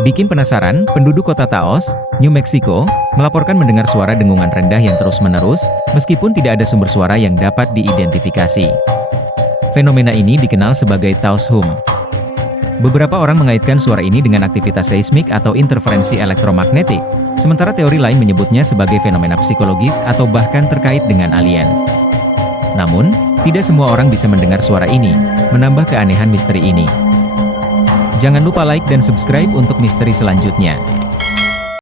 Bikin penasaran, penduduk kota Taos, New Mexico, melaporkan mendengar suara dengungan rendah yang terus-menerus, meskipun tidak ada sumber suara yang dapat diidentifikasi. Fenomena ini dikenal sebagai Taos hum. Beberapa orang mengaitkan suara ini dengan aktivitas seismik atau interferensi elektromagnetik, sementara teori lain menyebutnya sebagai fenomena psikologis atau bahkan terkait dengan alien. Namun, tidak semua orang bisa mendengar suara ini, menambah keanehan misteri ini. Jangan lupa like dan subscribe untuk misteri selanjutnya.